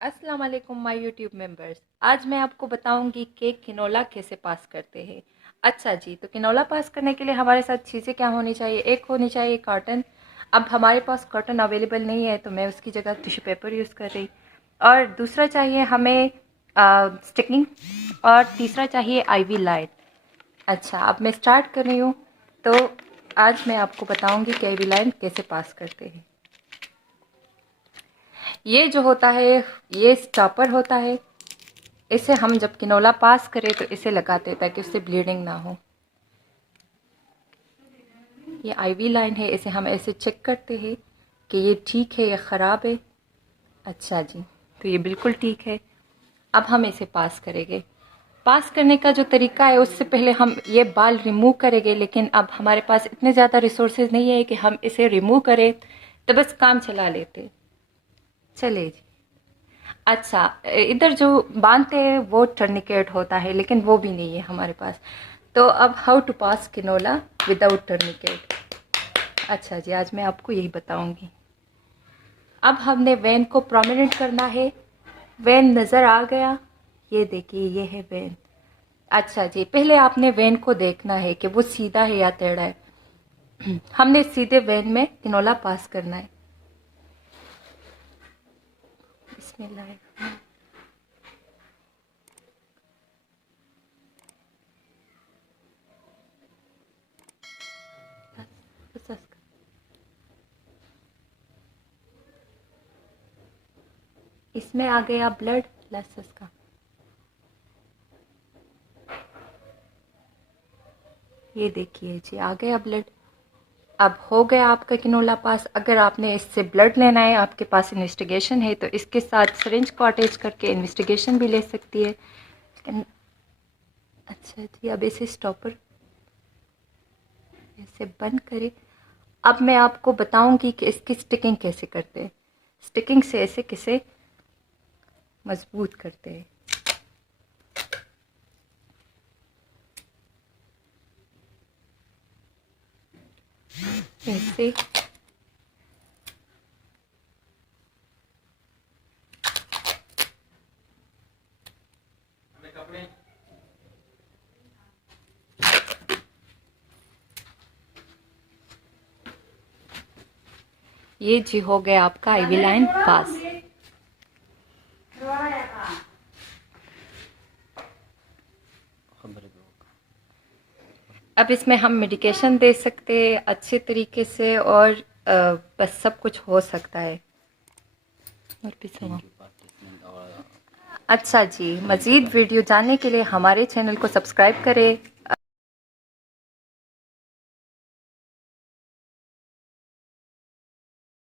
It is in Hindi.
अस्सलाम वालेकुम माय यूट्यूब मेंबर्स। आज मैं आपको बताऊंगी कि किनोला कैसे पास करते हैं। अच्छा जी, तो किनोला पास करने के लिए हमारे साथ चीज़ें क्या होनी चाहिए। एक होनी चाहिए कॉटन। अब हमारे पास कॉटन अवेलेबल नहीं है तो मैं उसकी जगह टिश्यू पेपर यूज़ कर रही। और दूसरा चाहिए हमें स्टिकिंग। और तीसरा चाहिए आईवी लाइन। अच्छा, अब मैं स्टार्ट कर रही हूँ। तो आज मैं आपको बताऊँगी कि आईवी लाइन कैसे पास करते हैं। ये जो होता है ये स्टॉपर होता है। इसे हम जब किनोला पास करें तो इसे लगाते हैं ताकि उससे ब्लीडिंग ना हो। ये आईवी लाइन है, इसे हम ऐसे चेक करते हैं कि ये ठीक है या ख़राब है। अच्छा जी, तो ये बिल्कुल ठीक है। अब हम इसे पास करेंगे। पास करने का जो तरीका है उससे पहले हम ये बाल रिमूव करेंगे, लेकिन अब हमारे पास इतने ज़्यादा रिसोर्सेज नहीं है कि हम इसे रिमूव करें, तो बस काम चला लेते। चले जी। अच्छा, इधर जो बांधते हैं वो टर्निकेट होता है, लेकिन वो भी नहीं है हमारे पास। तो अब how to pass cannula without tourniquet. अच्छा जी, आज मैं आपको यही बताऊंगी। अब हमने वेन को प्रोमिनेंट करना है। वेन नज़र आ गया, ये देखिए ये है वेन। अच्छा जी, पहले आपने वेन को देखना है कि वो सीधा है या टेढ़ा है। हमने सीधे वेन में किनोला पास करना है। बिस्मिल्लाह। बस, बस। इसमें आ गया ब्लड लस का। ये देखिए जी, आ गया ब्लड। अब हो गया आपका किनोला पास। अगर आपने इससे ब्लड लेना है, आपके पास इन्वेस्टिगेशन है, तो इसके साथ सिरिंज को अटैच करके इन्वेस्टिगेशन भी ले सकती है, लेकिन अच्छा जी, अब इसे स्टॉपर ऐसे बंद करें। अब मैं आपको बताऊंगी कि इसकी स्टिकिंग कैसे करते हैं। स्टिकिंग से ऐसे कैसे मजबूत करते हैं। ऐसे ये जी हो गया आपका आईवी लाइन पास। अब इसमें हम मेडिकेशन दे सकते हैं अच्छे तरीके से, और बस सब कुछ हो सकता है। और भी सवा। अच्छा जी, मज़ीद वीडियो जानने के लिए हमारे चैनल को सब्सक्राइब करें।